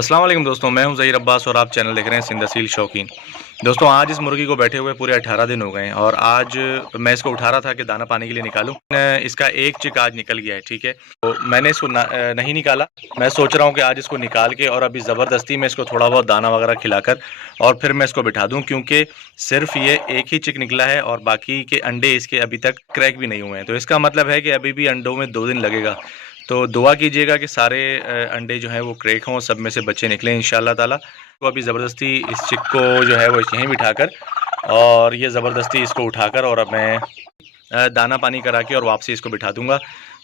अस्सलाम वालेकुम दोस्तों, मैं हूं ज़हीर अब्बास और आप चैनल देख रहे हैं सिंदसील शौकीन। दोस्तों, आज इस मुर्गी को बैठे हुए पूरे 18 दिन हो गए हैं और आज मैं इसको उठा रहा था कि दाना पानी के लिए निकालूं। इसका एक चिक आज निकल गया है, ठीक है। तो मैंने इसको नहीं निकाला। मैं सोच रहा हूं कि आज इसको निकाल के और अभी ज़बरदस्ती में इसको थोड़ा बहुत दाना वगैरह खिलाकर और फिर मैं इसको बिठा दूँ, क्योंकि सिर्फ ये एक ही चिक निकला है और बाकी के अंडे इसके अभी तक क्रैक भी नहीं हुए हैं। तो इसका मतलब है कि अभी भी अंडों में 2 दिन लगेगा। तो दुआ कीजिएगा कि सारे अंडे जो हैं वो क्रैक हों, सब में से बच्चे निकलें इंशाल्लाह ताला। तो अभी ज़बरदस्ती इस चिक को जो है वो यहीं बिठाकर और ये ज़बरदस्ती इसको उठाकर और अब मैं दाना पानी करा के और वापसी इसको बिठा दूंगा।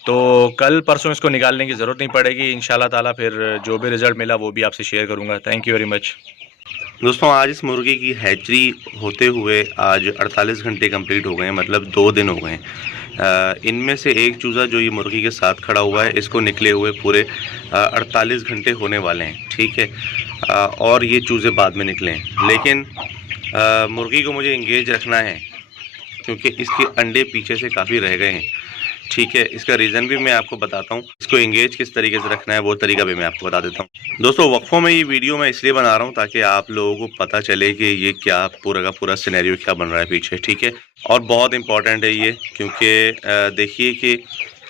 तो कल परसों इसको निकालने की ज़रूरत नहीं पड़ेगी इंशाल्लाह ताला। फिर जो भी रिज़ल्ट मिला वो भी आपसे शेयर करूँगा। Thank you very much. दोस्तों, आज इस मुर्गी की हैचरी होते हुए आज 48 घंटे कंप्लीट हो गए हैं, मतलब 2 दिन हो गए हैं। इनमें से एक चूज़ा जो ये मुर्गी के साथ खड़ा हुआ है, इसको निकले हुए पूरे 48 घंटे होने वाले हैं, ठीक है। और ये चूज़े बाद में निकले हैं, लेकिन मुर्गी को मुझे इंगेज रखना है क्योंकि इसके अंडे पीछे से काफ़ी रह गए हैं, ठीक है। इसका रीज़न भी मैं आपको बताता हूँ। इसको एंगेज किस तरीके से रखना है वो तरीका भी मैं आपको बता देता हूँ। दोस्तों, वक्फों में ये वीडियो मैं इसलिए बना रहा हूँ ताकि आप लोगों को पता चले कि ये क्या पूरा का पूरा सिनेरियो क्या बन रहा है पीछे, ठीक है। और बहुत इंपॉर्टेंट है ये, क्योंकि देखिए कि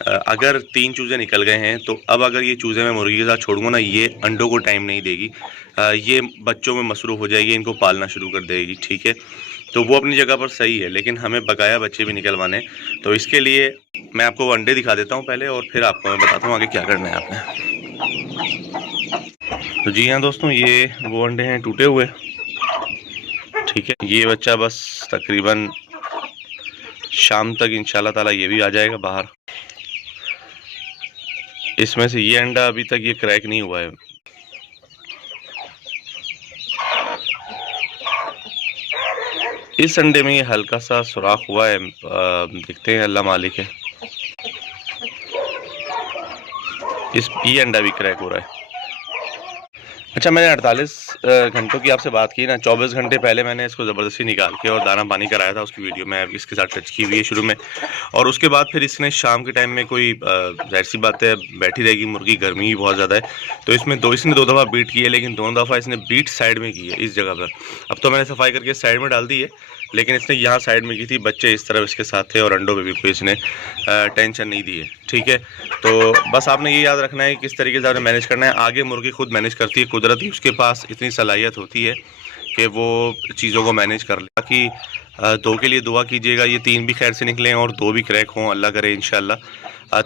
अगर 3 चूज़े निकल गए हैं तो अब अगर ये चूज़े मैं मुर्गी के साथ छोड़ूंगा ना, ये अंडों को टाइम नहीं देगी। ये बच्चों में मसरूफ़ हो जाएगी, इनको पालना शुरू कर देगी, ठीक है। तो वो अपनी जगह पर सही है, लेकिन हमें बकाया बच्चे भी निकलवाने। तो इसके लिए मैं आपको अंडे दिखा देता हूँ पहले और फिर आपको मैं बताता हूँ आगे क्या करना है आपने। तो जी हाँ दोस्तों, ये वो अंडे हैं टूटे हुए, ठीक है। ये बच्चा बस तकरीबन शाम तक इंशाल्लाह ताला ये भी आ जाएगा बाहर। इसमें से ये अंडा अभी तक ये क्रैक नहीं हुआ है। इस अंडे में ये हल्का सा सुराख हुआ है, देखते हैं, अल्लाह मालिक है। ये अंडा भी क्रैक हो रहा है। अच्छा, मैंने 48 घंटों की आपसे बात की ना। 24 घंटे पहले मैंने इसको ज़बरदस्ती निकाल के और दाना पानी कराया था। उसकी वीडियो मैं इसके साथ टच की हुई है शुरू में। और उसके बाद फिर इसने शाम के टाइम में कोई ज़ाहिर सी बात है बैठी रहेगी मुर्गी, गर्मी भी बहुत ज़्यादा है। तो इसने 2 दफ़ा बीट की है, लेकिन दोनों दफ़ा इसने बीट साइड में की है, इस जगह पर। अब तो मैंने सफाई करके साइड में डाल दी है, लेकिन इसने यहाँ साइड में की थी। बच्चे इस तरफ इसके साथ थे और अंडों पर भी कोई इसने टेंशन नहीं दी है, ठीक है। तो बस आपने ये याद रखना है किस तरीके से आपने मैनेज करना है। आगे मुर्गी खुद मैनेज करती है, कुदरती उसके पास इतनी सलाहियत होती है कि वो चीज़ों को मैनेज कर ले। बाकी 2 के लिए दुआ कीजिएगा, ये 3 भी खैर से निकले और 2 भी क्रैक हों, अल्लाह करे इंशाल्लाह।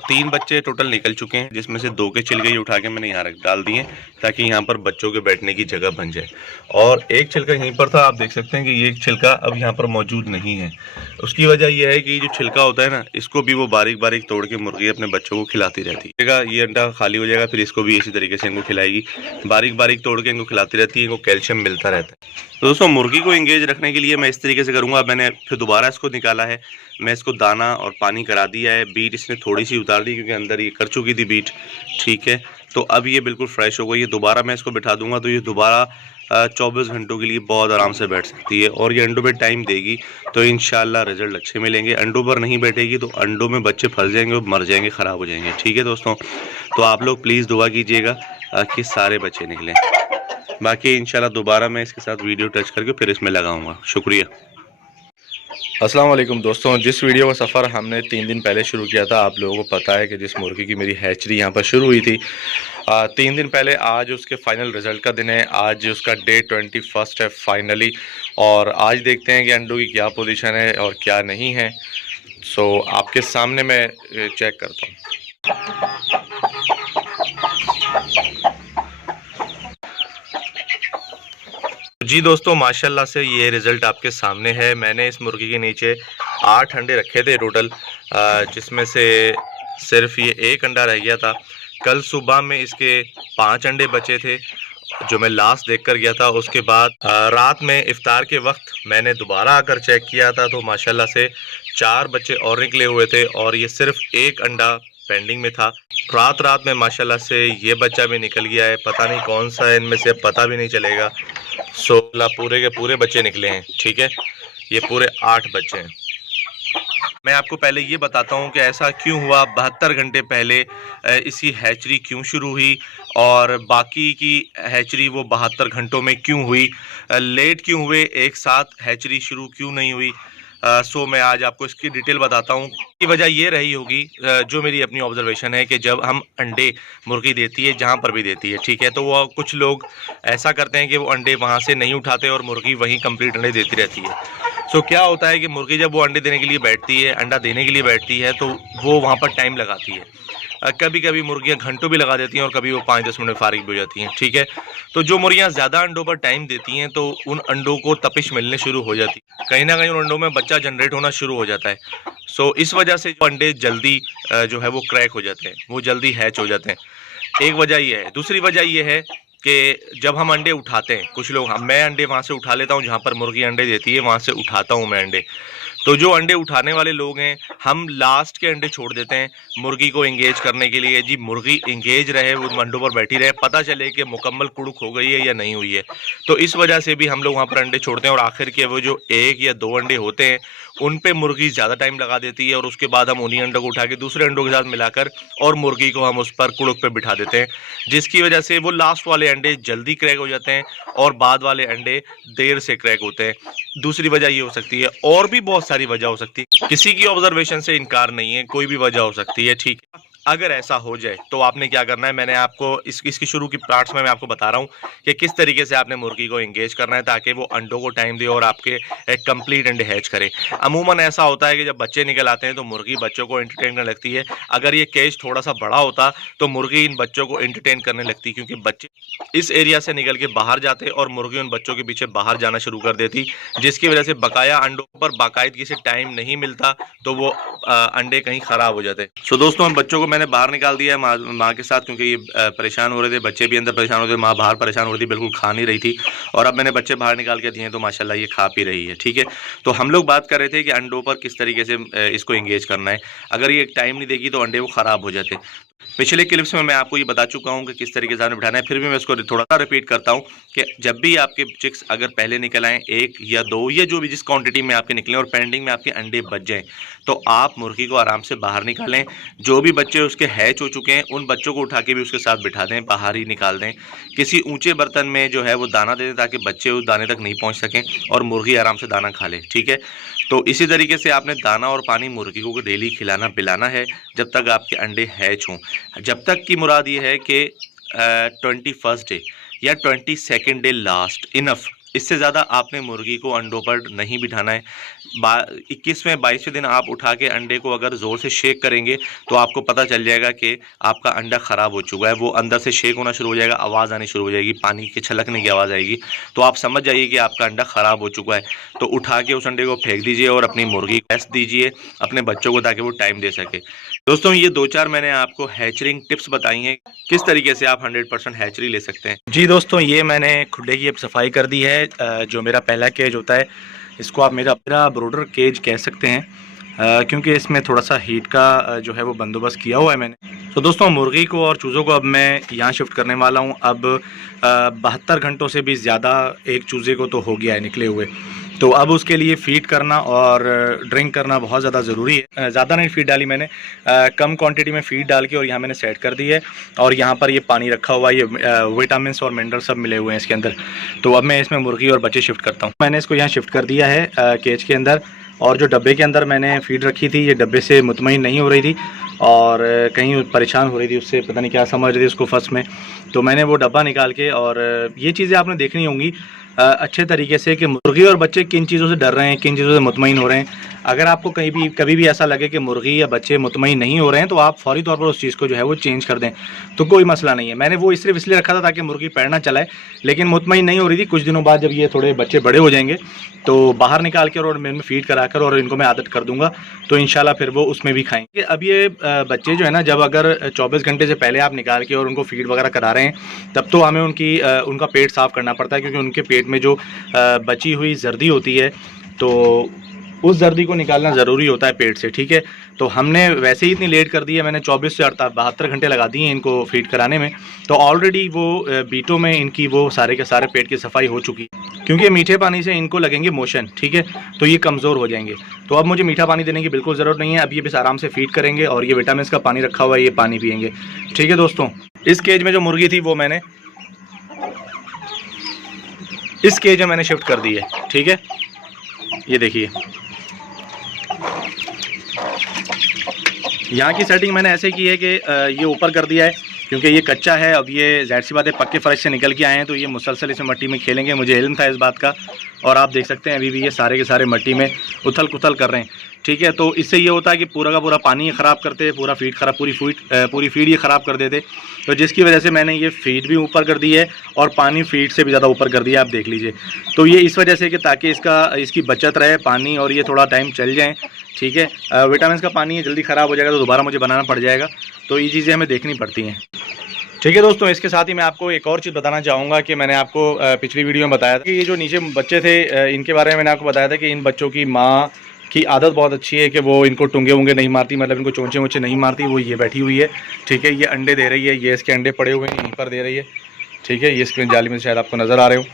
3 बच्चे टोटल निकल चुके हैं, जिसमें से 2 के छिलके उठा के मैंने यहाँ डाल दिए ताकि यहाँ पर बच्चों के बैठने की जगह बन जाए। और एक छिलका यहीं पर था, आप देख सकते हैं कि ये छिलका अब यहाँ पर मौजूद नहीं है। उसकी वजह यह है कि जो छिलका होता है ना, इसको भी वो बारीक बारीक तोड़ के मुर्गी अपने बच्चों को खिलाती रहती है। ये अंडा खाली हो जाएगा, फिर इसको भी इसी तरीके से इनको खिलाएगी, बारीक बारीक तोड़ के इनको खिलाती रहती है, इनको कैल्शियम मिलता रहता है। तो दोस्तों, मुर्गी को एंगेज रखने के लिए मैं इस तरीके से करूँगा। मैंने फिर दोबारा इसको निकाला है, मैं इसको दाना और पानी करा दिया है। बीट इसने थोड़ी सी उतार दी क्योंकि अंदर ये कर चुकी थी बीट, ठीक है। तो अब ये बिल्कुल फ्रेश हो गई है। दोबारा मैं इसको बिठा दूंगा तो ये दोबारा 24 घंटों के लिए बहुत आराम से बैठ सकती है और ये अंडों पे टाइम देगी, तो इंशाल्लाह रिजल्ट अच्छे मिलेंगे। अंडों पर नहीं बैठेगी तो अंडों में बच्चे फंस जाएंगे और मर जाएंगे, ख़राब हो जाएंगे, ठीक है दोस्तों। तो आप लोग प्लीज़ दुआ कीजिएगा कि सारे बच्चे निकलें। बाकी इंशाल्लाह दोबारा मैं इसके साथ वीडियो टच करके फिर इसमें लगाऊंगा। शुक्रिया। अस्सलाम वालेकुम दोस्तों, जिस वीडियो का सफ़र हमने 3 दिन पहले शुरू किया था, आप लोगों को पता है कि जिस मुर्गी की मेरी हैचरी यहाँ पर शुरू हुई थी 3 दिन पहले, आज उसके फाइनल रिज़ल्ट का दिन है। आज उसका डे 21 है फाइनली। और आज देखते हैं कि अंडों की क्या पोजीशन है और क्या नहीं है। सो आपके सामने मैं चेक करता हूँ। जी दोस्तों, माशाल्लाह से ये रिज़ल्ट आपके सामने है। मैंने इस मुर्गी के नीचे 8 अंडे रखे थे टोटल, जिसमें से सिर्फ ये 1 अंडा रह गया था। कल सुबह में इसके 5 अंडे बचे थे जो मैं लास्ट देखकर गया था। उसके बाद रात में इफ्तार के वक्त मैंने दोबारा आकर चेक किया था तो माशाल्लाह से 4 बच्चे और निकले हुए थे और ये सिर्फ 1 अंडा पेंडिंग में था। रात में माशाल्लाह से ये बच्चा भी निकल गया है, पता नहीं कौन सा है इनमें से, पता भी नहीं चलेगा। 16 पूरे के पूरे बच्चे निकले हैं, ठीक है। ये पूरे 8 बच्चे हैं। मैं आपको पहले ये बताता हूँ कि ऐसा क्यों हुआ, 72 घंटे पहले इसकी हैचरी क्यों शुरू हुई और बाकी की हैचरी वो 72 घंटों में क्यों हुई, लेट क्यों हुए, एक साथ हैचरी शुरू क्यों नहीं हुई। सो मैं आज आपको इसकी डिटेल बताता हूँ। की वजह ये रही होगी, जो मेरी अपनी ऑब्जर्वेशन है, कि जब हम अंडे मुर्गी देती है जहाँ पर भी देती है, ठीक है, तो वो कुछ लोग ऐसा करते हैं कि वो अंडे वहाँ से नहीं उठाते और मुर्गी वहीं कंप्लीट अंडे देती रहती है। सो क्या होता है कि मुर्गी जब वो अंडे देने के लिए बैठती है, अंडा देने के लिए बैठती है, तो वो वहाँ पर टाइम लगाती है। कभी कभी मुर्गियाँ घंटों भी लगा देती हैं और कभी वो 5-10 मिनट में फारिग भी हो जाती हैं, ठीक है। तो जो मुर्गियाँ ज़्यादा अंडों पर टाइम देती हैं तो उन अंडों को तपिश मिलने शुरू हो जाती है, कहीं ना कहीं उन अंडों में बच्चा जनरेट होना शुरू हो जाता है। सो इस वजह से जो अंडे जल्दी जो है वो क्रैक हो जाते हैं, वो जल्दी हैच हो जाते हैं। एक वजह ये है। दूसरी वजह ये है कि जब हम अंडे उठाते हैं, कुछ लोग, मैं अंडे वहाँ से उठा लेता हूँ जहाँ पर मुर्गी अंडे देती है, वहाँ से उठाता हूँ मैं अंडे। तो जो अंडे उठाने वाले लोग हैं, हम लास्ट के अंडे छोड़ देते हैं मुर्गी को एंगेज करने के लिए। जी मुर्गी एंगेज रहे, वो अंडों पर बैठी रहे, पता चले कि मुकम्मल कुड़ुक हो गई है या नहीं हुई है। तो इस वजह से भी हम लोग वहाँ पर अंडे छोड़ते हैं और आखिर के वो जो 1 या 2 अंडे होते हैं उन पे मुर्गी ज़्यादा टाइम लगा देती है और उसके बाद हम उन्हीं अंडों को उठा के दूसरे अंडों के साथ मिलाकर और मुर्गी को हम उस पर कुड़ुक पे बिठा देते हैं, जिसकी वजह से वो लास्ट वाले अंडे जल्दी क्रैक हो जाते हैं और बाद वाले अंडे देर से क्रैक होते हैं। दूसरी वजह ये हो सकती है, और भी बहुत सारी वजह हो सकती है, किसी की ऑब्जर्वेशन से इनकार नहीं है, कोई भी वजह हो सकती है, ठीक है। अगर ऐसा हो जाए तो आपने क्या करना है, मैंने आपको इसकी शुरू की पार्ट्स में मैं आपको बता रहा हूँ कि किस तरीके से आपने मुर्गी को एंगेज करना है ताकि वो अंडों को टाइम दे और आपके एक कंप्लीट अंडे हैच करे। अमूमन ऐसा होता है कि जब बच्चे निकल आते हैं तो मुर्गी बच्चों को एंटरटेन करने लगती है। अगर ये केज थोड़ा सा बड़ा होता तो मुर्गी इन बच्चों को एंटरटेन करने लगती, क्योंकि बच्चे इस एरिया से निकल के बाहर जाते और मुर्गी उन बच्चों के पीछे बाहर जाना शुरू कर देती, जिसकी वजह से बकाया अंडों पर बाकायदगी से टाइम नहीं मिलता, तो वो अंडे कहीं ख़राब हो जाते। सो दोस्तों, उन बच्चों को मैंने बाहर निकाल दिया है माँ के साथ, क्योंकि ये परेशान हो रहे थे, बच्चे भी अंदर परेशान हो रहे थे, माँ बाहर परेशान हो रही थी, बिल्कुल खा नहीं रही थी। और अब मैंने बच्चे बाहर निकाल के दिए हैं तो माशाल्लाह ये खा पी रही है, ठीक है। तो हम लोग बात कर रहे थे कि अंडों पर किस तरीके से इसको एंगेज करना है। अगर ये टाइम नहीं देगी तो अंडे वो ख़राब हो जाते। पिछले क्लिप्स में मैं आपको ये बता चुका हूँ कि किस तरीके से आपने बिठाना है, फिर भी मैं इसको थोड़ा सा रिपीट करता हूँ कि जब भी आपके चिक्स अगर पहले निकल आएँ 1 या 2 या जो भी जिस क्वांटिटी में आपके निकलें और पेंडिंग में आपके अंडे बच जाएँ, तो आप मुर्गी को आराम से बाहर निकालें। जो भी बच्चे उसके हैच हो चुके हैं उन बच्चों को उठा के भी उसके साथ बिठा दें, बाहर ही निकाल दें। किसी ऊंचे बर्तन में जो है वो दाना दे दें ताकि बच्चे उस दाने तक नहीं पहुँच सकें और मुर्गी आराम से दाना खा ले, ठीक है। तो इसी तरीके से आपने दाना और पानी मुर्गी को डेली खिलाना पिलाना है जब तक आपके अंडे हैच हों। जब तक की मुराद ये है कि 21st डे या 22nd डे लास्ट, इनफ। इससे ज़्यादा आपने मुर्गी को अंडों पर नहीं बिठाना है। 21वें 22वें दिन आप उठा के अंडे को अगर ज़ोर से शेक करेंगे तो आपको पता चल जाएगा कि आपका अंडा ख़राब हो चुका है। वो अंदर से शेक होना शुरू हो जाएगा, आवाज़ आनी शुरू हो जाएगी, पानी के छलकने की आवाज़ आएगी, तो आप समझ जाइए कि आपका अंडा ख़राब हो चुका है। तो उठा के उस अंडे को फेंक दीजिए और अपनी मुर्गी को रेस्ट दीजिए अपने बच्चों को, ताकि वो टाइम दे सके। दोस्तों, ये 2-4 मैंने आपको हैचरिंग टिप्स बताई हैं, किस तरीके से आप 100% हैचरी ले सकते हैं। जी दोस्तों, ये मैंने खुडे की अब सफाई कर दी है। जो मेरा पहला केज होता है, इसको आप मेरा ब्रोडर केज कह सकते हैं, क्योंकि इसमें थोड़ा सा हीट का जो है वो बंदोबस्त किया हुआ है मैंने। तो दोस्तों, मुर्गी को और चूज़ों को अब मैं यहाँ शिफ्ट करने वाला हूँ। अब 72 घंटों से भी ज़्यादा एक चूज़े को तो हो गया है निकले हुए, तो अब उसके लिए फ़ीड करना और ड्रिंक करना बहुत ज़्यादा ज़रूरी है। ज़्यादा नहीं फ़ीड डाली मैंने, कम क्वांटिटी में फ़ीड डाल के और यहाँ मैंने सेट कर दी है। और यहाँ पर ये पानी रखा हुआ है, ये विटामिन और मिनरल सब मिले हुए हैं इसके अंदर। तो अब मैं इसमें मुर्गी और बच्चे शिफ्ट करता हूँ। मैंने इसको यहाँ शिफ्ट कर दिया है केज के अंदर, और जो डब्बे के अंदर मैंने फ़ीड रखी थी, ये डब्बे से मुतमईन नहीं हो रही थी और कहीं परेशान हो रही थी उससे, पता नहीं क्या समझ रही थी उसको फर्स्ट में। तो मैंने वो डब्बा निकाल के, और ये चीज़ें आपने देखनी होंगी अच्छे तरीके से कि मुर्गी और बच्चे किन चीज़ों से डर रहे हैं, किन चीज़ों से मुतमईन हो रहे हैं। अगर आपको कभी भी ऐसा लगे कि मुर्गी या बच्चे मुतमईन नहीं हो रहे हैं, तो आप फौरी तौर पर उस चीज़ को जो है वो चेंज कर दें, तो कोई मसला नहीं है। मैंने वो सिर्फ इसलिए रखा था ताकि मुर्गी पैर ना चलाए, लेकिन मुतमईन नहीं हो रही थी। कुछ दिनों बाद जब ये थोड़े बच्चे बड़े हो जाएंगे तो बाहर निकाल कर और मैं इनमें फ़ीड करा कर और इनको मैं आदत कर दूंगा, तो इंशाल्लाह फिर वो उसमें भी खाएंगे। अब ये बच्चे जो है ना, जब अगर 24 घंटे से पहले आप निकाल के और उनको फ़ीड वगैरह करा रहे हैं, तब तो हमें उनका पेट साफ़ करना पड़ता है, क्योंकि उनके पेट में जो बची हुई जर्दी होती है, तो उस जर्दी को निकालना ज़रूरी होता है पेट से, ठीक है। तो हमने वैसे ही इतनी लेट कर दी है, मैंने 24 से 72 घंटे लगा दिए हैं इनको फीड कराने में, तो ऑलरेडी वो बीटों में इनकी वो सारे के सारे पेट की सफाई हो चुकी है। क्योंकि मीठे पानी से इनको लगेंगे मोशन, ठीक है, तो ये कमज़ोर हो जाएंगे। तो अब मुझे मीठा पानी देने की बिल्कुल ज़रूरत नहीं है, अब ये बस आराम से फीड करेंगे और ये विटामिन का पानी रखा हुआ है, ये पानी पियेंगे। ठीक है दोस्तों, इस केज में जो मुर्गी थी वो मैंने इस केज में मैंने शिफ्ट कर दी है। ठीक है, ये देखिए यहाँ की सेटिंग मैंने ऐसे की है कि ये ऊपर कर दिया है क्योंकि ये कच्चा है। अब ये ज़ाहिर सी बात है पक्के फर्श से निकल के आए हैं तो ये मुसलसल इसमें मट्टी में खेलेंगे, मुझे इल्म था इस बात का। और आप देख सकते हैं अभी भी ये सारे के सारे मट्टी में उथल पुथल कर रहे हैं। ठीक है, तो इससे ये होता है कि पूरा का पूरा पानी ये ख़राब करते, पूरा फीड खराब, पूरी फीड ये ख़राब कर देते। तो जिसकी वजह से मैंने ये फीड भी ऊपर कर दी है और पानी फीड से भी ज़्यादा ऊपर कर दिया, आप देख लीजिए। तो ये इस वजह से कि ताकि इसकी बचत रहे पानी और ये थोड़ा टाइम चल जाए। ठीक है, विटामिन का पानी है जल्दी ख़राब हो जाएगा तो दोबारा मुझे बनाना पड़ जाएगा, तो ये चीज़ें हमें देखनी पड़ती हैं। ठीक है दोस्तों, इसके साथ ही मैं आपको एक और चीज़ बताना चाहूँगा कि मैंने आपको पिछली वीडियो में बताया था कि ये जो नीचे बच्चे थे इनके बारे में मैंने आपको बताया था कि इन बच्चों की माँ की आदत बहुत अच्छी है कि वो इनको टुंगे वुंगे नहीं मारती, मतलब इनको चोंचे वोंचे नहीं मारती। वो ये बैठी हुई है, ठीक है, ये अंडे दे रही है, ये इसके अंडे पड़े हुए हैं यहीं पर दे रही है। ठीक है, ये स्क्रीन जाली में शायद आपको नज़र आ रहे हो।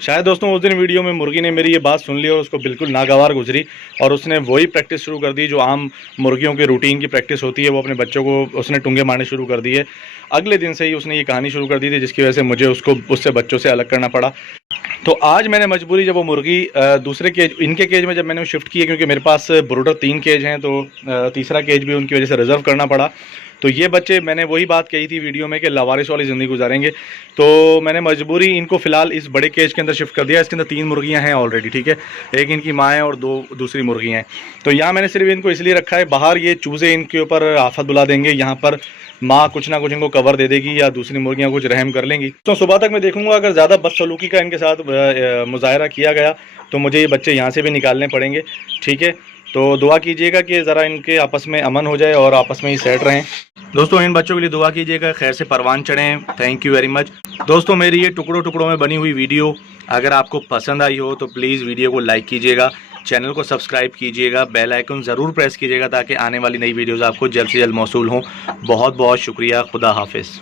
शायद दोस्तों उस दिन वीडियो में मुर्गी ने मेरी ये बात सुन ली और उसको बिल्कुल नागवार गुजरी और उसने वही प्रैक्टिस शुरू कर दी जो आम मुर्गियों के रूटीन की प्रैक्टिस होती है। वो अपने बच्चों को उसने टुंगे मारने शुरू कर दिए। अगले दिन से ही उसने ये कहानी शुरू कर दी थी जिसकी वजह से मुझे उससे बच्चों से अलग करना पड़ा। तो आज मैंने मजबूरी जब वो मुर्गी दूसरे केज, इनके केज में जब मैंने शिफ्ट किया, क्योंकि मेरे पास ब्रूडर 3 केज हैं तो तीसरा केज भी उनकी वजह से रिज़र्व करना पड़ा। तो ये बच्चे, मैंने वही बात कही थी वीडियो में कि लावारिस वाली ज़िंदगी गुजारेंगे, तो मैंने मजबूरी इनको फ़िलहाल इस बड़े केज के अंदर शिफ्ट कर दिया। इसके अंदर 3 मुर्गियां हैं ऑलरेडी। ठीक है, एक इनकी माँ है और 2 दूसरी मुर्गियां हैं। तो यहाँ मैंने सिर्फ इनको इसलिए रखा है, बाहर ये चूज़े इनके ऊपर आफत बुला देंगे, यहाँ पर माँ कुछ ना कुछ इनको कवर दे देगी या दूसरी मुर्गियाँ कुछ रहम कर लेंगी। तो सुबह तक मैं देखूँगा अगर ज़्यादा बदसलूकी का इनके साथ मुजाहरा किया गया तो मुझे ये बच्चे यहाँ से भी निकालने पड़ेंगे। ठीक है, तो दुआ कीजिएगा कि ज़रा इनके आपस में अमन हो जाए और आपस में ही सेट रहें। दोस्तों इन बच्चों के लिए दुआ कीजिएगा, खैर से परवान चढ़ें। Thank you very much. दोस्तों मेरी ये टुकड़ों टुकड़ों में बनी हुई वीडियो अगर आपको पसंद आई हो तो प्लीज़ वीडियो को लाइक कीजिएगा, चैनल को सब्सक्राइब कीजिएगा, बेल आइकन ज़रूर प्रेस कीजिएगा ताकि आने वाली नई वीडियोज़ आपको जल्द से जल्द मौसूल हों। बहुत बहुत शुक्रिया। खुदा हाफिज़।